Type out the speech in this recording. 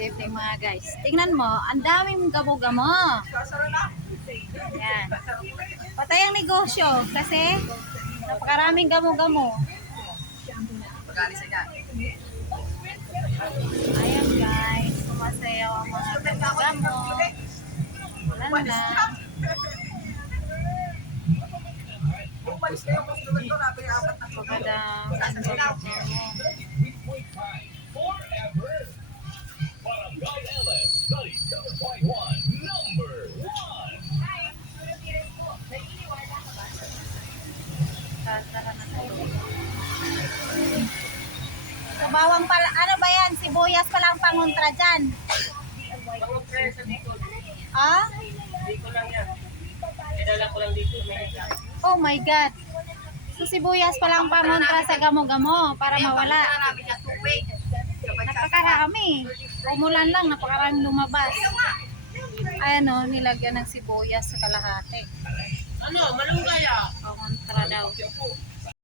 evening mga guys. Tingnan mo, ang daming gamo-gamo. Yan. Patay ang negosyo kasi napakaraming gamo-gamo. Ayan guys, sumasayaw ang mga gamo-gamo. Wala na. Magandang gamo-gamo. Barangay LS 97.1 number 1. So, bawang pala, ano ba yan? Sibuyas pa lang pangontra dyan. Ah? Dito lang yan. Idala ko lang dito. Oh my God. So, sibuyas pa lang pangontra sa gamo-gamo para mawala. Napakarami. Umulan lang, napakaraming lumabas. Ayan o, nilagyan ng sibuyas sa kalahati. Ano? Malunggay ah. Pangontra daw.